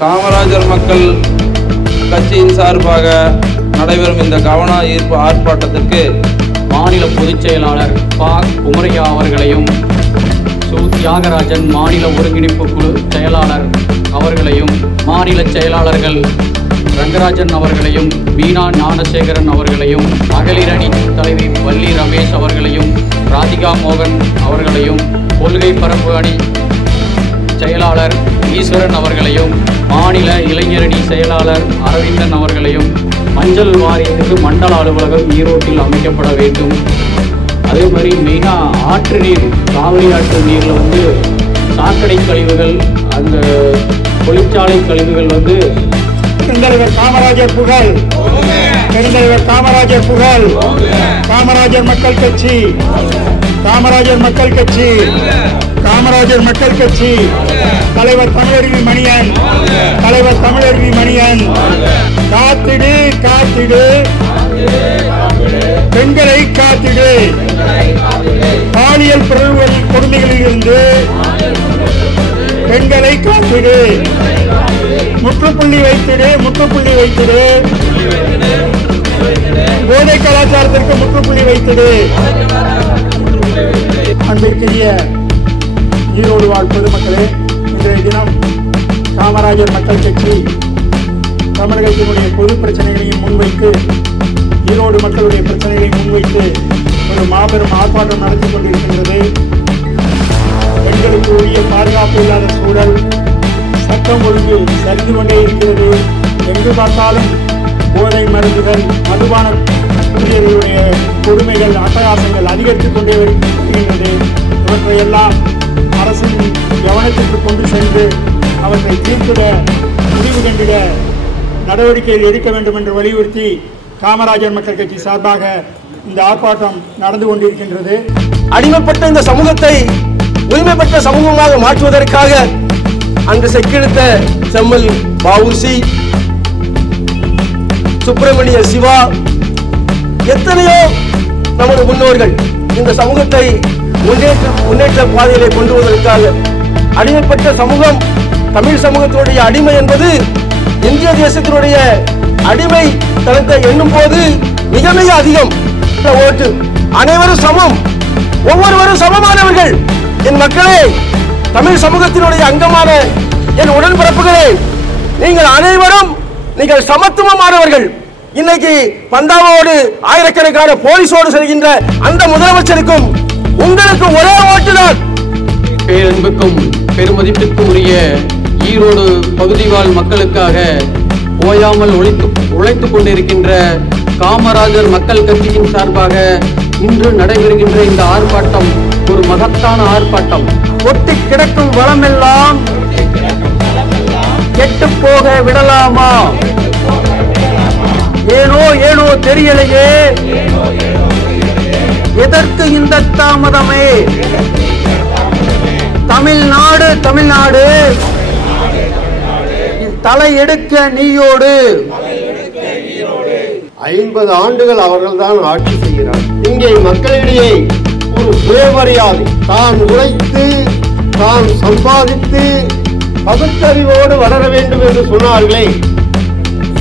காமராஜர் மக்கள் கட்சியின் சார்பாக நடைபெறும் இந்த கவன ஈர்ப்பு ஆர்ப்பாட்டத்திற்கு மாநில பொதுச் செயலாளர் பா. குமரையா அவர்களையும், சு. தியாகராஜன் மாநில ஒருங்கிணைப்பு குழு செயலாளர் அவர்களையும், மாநில செயலாளர்கள் ரங்கராஜன் அவர்களைம், மீனா ஞானசேகரன் அவர்களையும், மகளிரணி தலைவி வள்ளி ரமேஷ் அவர்களையும், ராதிகா மோகன் அவர்களையும், கொள்கை பரப்பு அணி செயலாளர் ஈஸ்வரன் அவர்களையும், மாநில இளைஞரணி செயலாளர் அரவிந்தன் அவர்களையும், மஞ்சள் வாரியத்துக்கு மண்டல அலுவலகம் ஈரோட்டில் அமைக்கப்பட வேண்டும். அதே மாதிரி மெயினாக ஆற்று நீர், காவிரி ஆற்று நீரில் சாக்கடை கழிவுகள், அந்த தொழிற்சாலை கழிவுகள் பெருந்தலைவர் காமராஜர் புகழ், பெருந்தலைவர் காமராஜர் புகழ், காமராஜர் மக்கள் கட்சி, காமராஜர் மக்கள் கட்சி, காமராஜர் மக்கள் கட்சி, தலைவர் தமிழருவி மணியன், தலைவர் தமிழருவி மணியன். காத்திடு காத்திடு பெண்களை காத்திடு, பாலியல் கொடுமைகளில் இருந்து பெண்களை காத்திடு, முற்றுப்புள்ளி வைத்திடு, முற்றுப்புள்ளி வைத்திடு, போதை கலாச்சாரத்திற்கு முற்றுப்புள்ளி வைத்திடு. அன்பிற்குரிய ஈரோடு வாழ் பொதுமக்களே, இன்றைய தினம் காமராஜர் மக்கள் கட்சி தமிழகத்தினுடைய பொது பிரச்சனைகளையும் முன்வைத்து, ஈரோடு மக்களுடைய பிரச்சனைகளை முன்வைத்து ஒரு மாபெரும் ஆர்ப்பாட்டம் நடத்தி கொண்டிருக்கின்றது. பெண்களுக்கு உரிய பாதுகாப்பு இல்லாத சூழல், சட்டம் ஒழுங்கு சரிந்து கொண்டே இருக்கிறது. எங்கு பார்த்தாலும் போதை மருந்துகள், மதுபான குடியர்களுடைய கொடுமைகள், அட்டகாசங்கள் அதிகரித்துக் கொண்டே வருகின்றது. இவற்றையெல்லாம் அரசின் கவனத்திற்கு கொண்டு சென்று அவற்றை தீர்த்திட, முடிவு கண்டிட நடவடிக்கைகள் எடுக்க வேண்டும் என்று வலியுறுத்தி காமராஜர் மக்கள் கட்சி சார்பாக இந்த ஆர்ப்பாட்டம் நடந்து கொண்டிருக்கின்றது. அடிமைப்பட்ட இந்த சமூகத்தை உரிமை பெற்ற சமூகமாக மாற்றுவதற்காக அன்று செக்கெடுத்த செம்மல் வ.உ.சி., சுப்பிரமணிய சிவா, எத்தனையோ நமது முன்னோர்கள் இந்த சமூகத்தை முன்னேற்ற பாதையிலே கொண்டு வருவதற்காக, அடிமைப்பட்ட சமூகம், தமிழ் சமூகத்தினுடைய அடிமை என்பது இந்திய தேசத்தினுடைய அடிமை தனத்தை எண்ணும் போது மிக மிக அதிகம். ஓட்டு அனைவரும் சமம், ஒவ்வொருவரும் சமமானவர்கள். என் மக்களே, தமிழ் சமூகத்தினுடைய அங்கமான என் உடன்பிறப்புகளே, நீங்கள் அனைவரும் நீங்கள் சமத்துவமானவர்கள். இன்னைக்கு பந்தாவோடு ஆயிரக்கணக்கான போலீஸோடு செல்கின்ற அந்த முதலமைச்சருக்கும் உங்களுக்கு ஒரே ஓட்டுதான். பேரன்புக்கும் பெருமதிப்பிற்கும் உரிய ஈரோடு பகுதி வாழ் மக்களுக்காக ஓயாமல் உழைத்துக் கொண்டிருக்கின்ற காமராஜர் மக்கள் கட்சியின் சார்பாக இன்று நடைபெறுகின்ற இந்த ஆர்ப்பாட்டம் ஒரு மகத்தான ஆர்ப்பாட்டம். ஒட்டி கிடக்கும் வளமெல்லாம் கெட்டு போக விடலாமா? ஏனோ ஏனோ தெரியலையே, எதற்கு இந்த தாமதமே? தமிழ்நாடு தமிழ்நாடு தலை எடுக்க நீயோடு. 50 ஆண்டுகள் அவர்கள்தான் ஆட்சி செய்கிறார். இங்கே மக்களிடையே ஒரு சுயமரியாதை, தான் உழைத்து தான் சம்பாதித்து பகுத்தறிவோடு வளர வேண்டும் என்று சொன்னார்களே,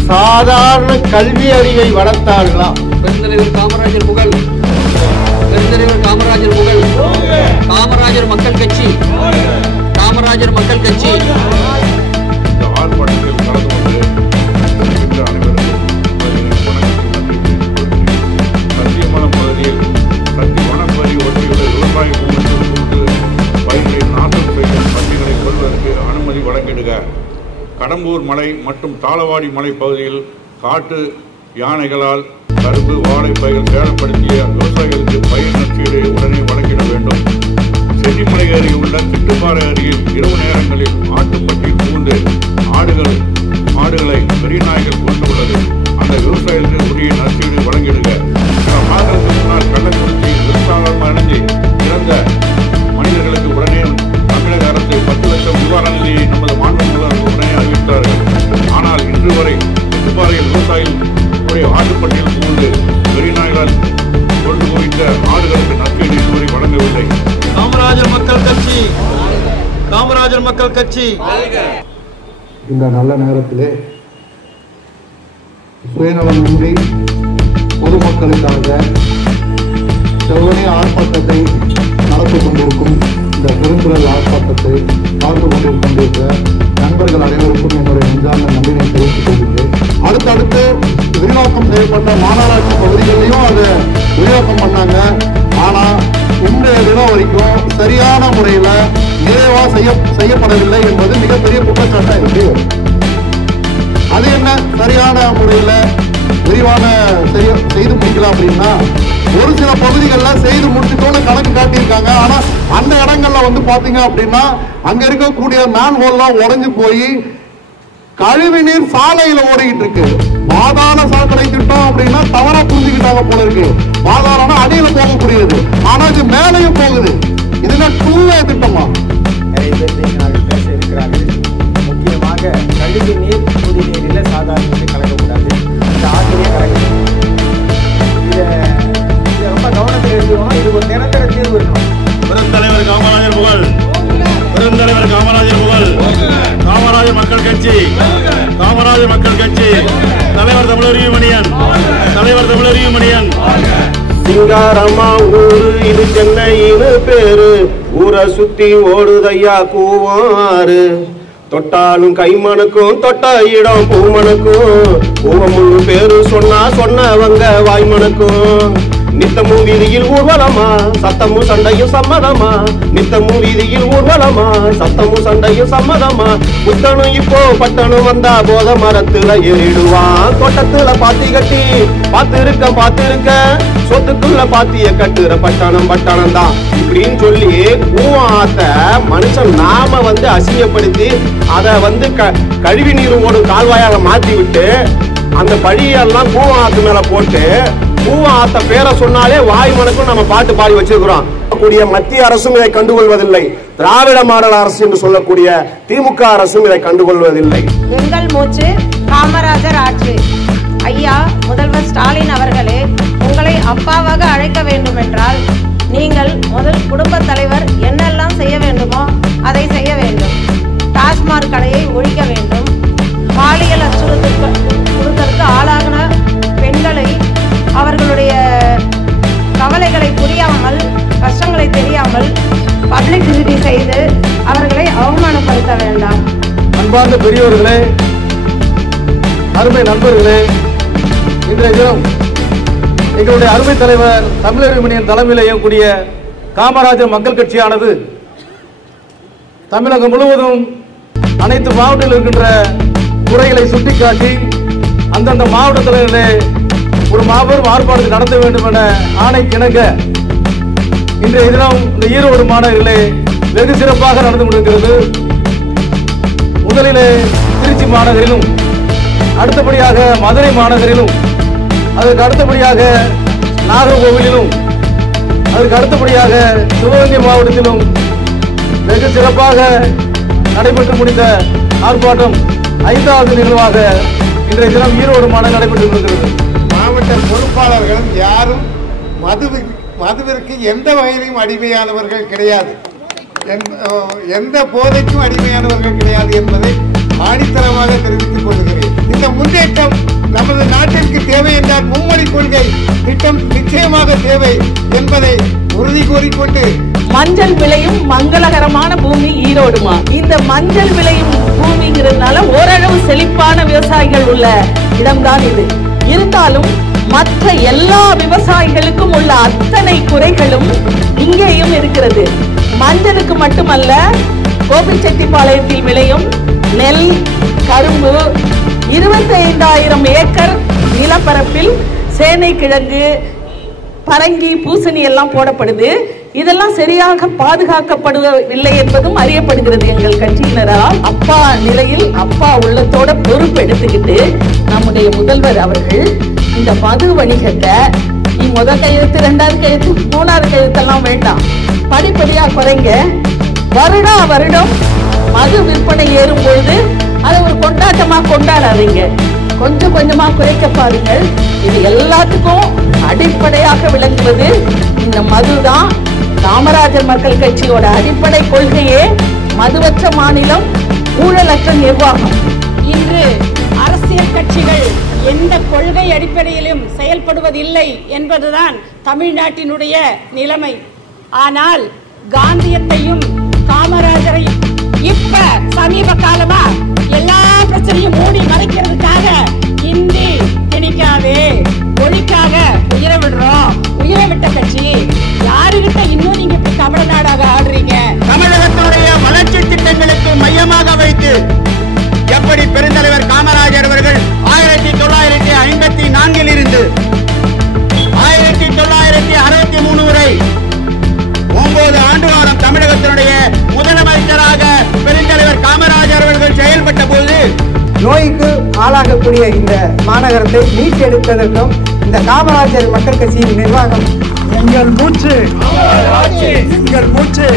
சாதாரண கல்வி அறிவை வளர்த்தார்களா? பெருந்தலைவர் காமராஜர் புகழ், பெருந்தலைவர் காமராஜர் புகழ், காமராஜர் மக்கள் கட்சி, காமராஜர் மக்கள் கட்சி. இந்த ஆர்ப்பாட்டத்தில் கலந்து கொண்டு அனைவருக்கும் சத்தியமலம் பகுதியில் வனப்பகுதி ஒட்டியுள்ள விவசாய பூமியில் கொண்டு பயிர்களை நாசம் செய்யும் பன்றிகளை கொள்வதற்கு அனுமதி வழங்கிடுக. கடம்பூர் மலை மற்றும் தாளவாடி மலை பகுதியில் காட்டு யானைகளால் கரும்பு, வாழை பயிர்கள் சேதப்படுத்திய விவசாயிகளுக்கு பயிர் நஷ்டீடு உடனே வழங்கிட வேண்டும். செட்டிமலை அருகே உள்ள திட்டுப்பாறை அருகில் இரவு நேரங்களில் ஆட்டுப்பட்டி பூந்து ஆடுகளை பெரிய நாய்கள் கொண்டுள்ளது. அந்த விவசாயிகளுக்கு உரிய நஷ்டீடு வழங்கிடுக. சில மாதங்களுக்கு முன்னால் கள்ளக்குறிச்சி விவசாயம் அடைந்து இறந்த மனிதர்களுக்கு உடனே தமிழக அரசு 10 லட்சம் நிவாரண நிதியை நமது மாநில முதல்வர் உடனே அறிவித்தார்கள். ஆனால் இன்று வரை திட்டுப்பாறையில் விவசாயிகள் ஆட்டுப்பட்டியில் பூந்து பெரிய நாய்களால் கொண்டு குவித்த ஆடுகளுக்கு நஷ்டீடு இதுவரை வழங்கவில்லை. காமராஜர் மக்கள் கட்சி, காமராஜர் மக்கள் கட்சி. இந்த நல்ல நேரத்திலே சுயநலமின்றி பொதுமக்களுக்காக செவ்வனே ஆர்ப்பாட்டத்தை நடத்தி கொண்டிருக்கும் இந்த பெருந்திரள் ஆர்ப்பாட்டத்தை பார்த்து கொண்டிருக்கின்ற நண்பர்கள் அனைவருக்கும் என்னுடைய நெஞ்சார்ந்த நன்றியை தெரிவித்துக் கொள்கிறேன். அடுத்தடுத்து விரிவாக்கம் செய்யப்பட்ட மாநகராட்சி பகுதிகளிலையும் அதை விரிவாக்கம் பண்ணாங்க. ஆனால் இன்றைய தினம் வரைக்கும் சரியான முறையில் நிறைவாக செய்யப்படவில்லை என்பது மிகப்பெரிய குற்றச்சாட்டாக இருக்கு. அது என்ன சரியான முறையில் விரிவான செய்து முடிக்கலாம் அப்படின்னா, ஒரு சில பகுதிகளில் செய்து முடிச்சுட்டோன்னு கணக்கு காட்டியிருக்காங்க. ஆனா அந்த இடங்கள்ல பாத்தீங்க அப்படின்னா அங்க இருக்கக்கூடிய மேன் ஹோல்லாம் உடைஞ்சு போய் கழிவுநீர் சாலையில ஓடிக்கிட்டு இருக்கு. பாதாள சாக்கடை திட்டம் அப்படின்னா தவறா புரிஞ்சுக்கிட்டாங்க போல இருக்கு. பாதாளம்னா அடியில போகக்கூடியது, ஆனா இது மேலையும் போகுது. இதுல டூவே திட்டமா நிறைய பேர் பேச இருக்கிறார்கள். முக்கியமாக கழிவு நீர் குடிநீரில் சாதாரண கலக்கக்கூடாது, இந்த ஆற்றிலே கலக்கணும். இதை ரொம்ப கவனத்தில் எடுத்துக்கணும். இது ஒரு நிரந்தர தீர்வு இருக்கணும். பெருந்தலைவர் காமராஜர் புகழ், பெருந்தலைவர் காமராஜர் புகழ், காமராஜர் மக்கள் கட்சி, காமராஜர் மக்கள் கட்சி, தலைவர் தமிழறிவு மணியன், தலைவர் தமிழறிவு மணியன். சிங்காரமா ஊரு இது சென்னைன்னு பேரு, ஊரை சுத்தி ஓடுதையா கூவாரு. தொட்டாலும் கைமனுக்கும் தொட்ட இடம் பூமனுக்கும், பூவமுழு பேரு சொன்னா சொன்னவங்க வாய்மனுக்கும். நித்தமும் வீதியில் ஊர்வலமா சத்தமும் சண்டையும் சம்மதமா, நித்தமும் வீதியில் ஊர்வலமா சத்தமும் சண்டையும் சம்மதமா. புத்தனும் இப்போ பட்டனும் வந்தா போத மரத்துல ஏறிடுவான். தோட்டத்துல பாத்தி கட்டி பாத்திருக்க சொத்துக்குள்ள பாத்திய கட்டுற பட்டணம் பட்டணம் தான் இப்படின்னு சொல்லி கூவாத்த மனுஷன் நாம அசிங்கப்படுத்தி அதை கழிவு நீர் ஓடும் கால்வாயாக மாத்தி விட்டு அந்த பழியெல்லாம் கூவாத்து மேல போட்டு கூவாத்த பேரை சொன்னாலே வாய் மனக்கும் நம்ம பாட்டு பாடி வச்சிருக்கிறோம். கூடிய மத்திய அரசும் இதை கண்டுகொள்வதில்லை, திராவிட மாடல் அரசு என்று சொல்லக்கூடிய திமுக அரசும் இதை கண்டுகொள்வதில்லை. எங்கள் மூச்சு காமராஜர் ஆட்சி. ஐயா முதல்வர் ஸ்டாலின் அவர்களே, உங்களை அப்பாவாக அழைக்க வேண்டும் என்றால் நீங்கள் முதல் குடும்ப தலைவர் என்னெல்லாம் செய்ய வேண்டுமோ அதை செய்ய வேண்டும். டாஸ்மாக் கடையை ஒழிக்க வேண்டும். பாலியல் அச்சுறுத்தலுக்கு ஆளாகின பெண்களை அவர்களுடைய கவலைகளை புரியாமல் கஷ்டங்களை தெரியாமல் பப்ளிசிட்டி செய்து அவர்களை அவமானப்படுத்த வேண்டாம். அன்பார்ந்த பெரியவர்களே, அருமை நண்பர்களே, இன்றைய தினம் எங்களுடைய அருமை தலைவர் தமிழறிவு மணியன் தலைமையில் இயங்கக்கூடிய காமராஜர் மக்கள் கட்சியானது தமிழகம் முழுவதும் அனைத்து மாவட்டத்தில் இருக்கின்ற குறைகளை சுட்டிக்காட்டி அந்தந்த மாவட்டத்திலே ஒரு மாபெரும் ஆர்ப்பாட்டத்தை நடத்த வேண்டும் என ஆணைக்கிணங்க இன்றைய தினம் இந்த ஈரோடு மாநகரிலே வெகு சிறப்பாக நடந்து கொண்டிருக்கிறது. முதலிலே திருச்சி மாநகரிலும், அடுத்தபடியாக மதுரை மாநகரிலும், அதற்கு அடுத்தபடியாக நாகர்கோவிலிலும், அதற்கு அடுத்தபடியாக சிவகங்கை மாவட்டத்திலும் வெகு சிறப்பாக நடைபெற்று முடிந்த ஆர்ப்பாட்டம் 5வது நிகழ்வாக இன்றைய தினம் ஈரோடு மாநகர் நடைபெற்று வருகிறது. மாவட்ட பொறுப்பாளர்கள் யாரும் மதுவிற்கு எந்த வகையிலும் அடிமையானவர்கள் கிடையாது, எந்த போதைக்கும் அடிமையானவர்கள் கிடையாது என்பதை ஆணித்தரமாக தெரிவித்துக் கொள்கிறேன். இந்த முன்னேற்றம் நமது நாட்டிற்கு தேவை என்றால் மும்மொழி கொள்கை திட்டம் நிச்சயமாக தேவை என்பதை உறுதி கூறிக்கொண்டு, மஞ்சள் விளையும் மங்களகரமான பூமி ஈரோடுமா. இந்த மஞ்சள் விளையும் பூமிங்கிறதுனால ஓரளவு செழிப்பான விவசாயிகள் உள்ள இடம்தான் இது. இருந்தாலும் மற்ற எல்லா விவசாயிகளுக்கும் உள்ள அத்தனை குறைகளும் இங்கேயும் இருக்கிறது. மஞ்சளுக்கு மட்டுமல்ல, கோபிச்செட்டிப்பாளையத்தில் விளையும் நெல், கரும்பு, 25,000 ஏக்கர் நிலப்பரப்பில் சேனை கிழங்கு, பரங்கி, பூசணி எல்லாம் போடப்படுது. இதெல்லாம் சரியாக பாதுகாக்கப்படுவதில்லை என்பதும் அறியப்படுகிறது எங்கள் கட்சியினரால். அப்பா நிலையில் அப்பா உள்ளத்தோட பொறுப்பு எடுத்துக்கிட்டு நம்முடைய முதல்வர் அவர்கள் இந்த மது வணிகத்தை முதல் கையெழுத்து, 2வது கையெழுத்து, 3வது கையெழுத்தெல்லாம் வேண்டாம், படிப்படியா குறைங்க. வருடம் மது விற்பனை ஏறும் பொழுது அதை ஒரு கொண்டாட்டமா கொண்டாடாதீங்க, கொஞ்சம் கொஞ்சமா குறைக்க பாருங்கள். இது எல்லாத்துக்கும் அடிப்படையாக விளங்குவது இந்த மதுதான். காமராஜர் மக்கள் கட்சியோட அடிப்படை கொள்கையே மதுவற்ற மாநிலம், ஊழலற்ற நிர்வாகம். அடிப்படையிலும் செயல்படுவதில்லை என்பதுதான் தமிழ்நாட்டினுடைய நிலைமை. ஆனால் காந்தியத்தையும் காமராஜரையும் இப்ப சமீப காலமா எல்லா பிரச்சனையும் மூடி மறைக்கிறதுக்காக இந்தி திணிக்காதே ஒழிக்காக உயிர விடுறோம். உயிர விட்ட கட்சி யாருகிட்ட இன்னும் நீங்க இப்படி தமிழ்நாடாக ஆடுறீங்க? தமிழகத்துடைய வளர்ச்சி திட்டங்களுக்கு மையமாக வைத்து எப்படி பெருந்தலைவர் காமராஜர் அவர்கள் 1954 இருந்து 1963 வரை 9 ஆண்டு காலம் தமிழகத்தினுடைய முதலமைச்சராக பெருந்தலைவர் காமராஜர் அவர்கள் செயல்பட்ட போது நோய்க்கு ஆளாகக்கூடிய இந்த மாநகரத்தை மீட்டெடுப்பதற்கும் இந்த காமராஜர் மக்கள் கட்சியின் நிர்வாகம் எங்கள் மூச்சு எங்கள் மூச்சு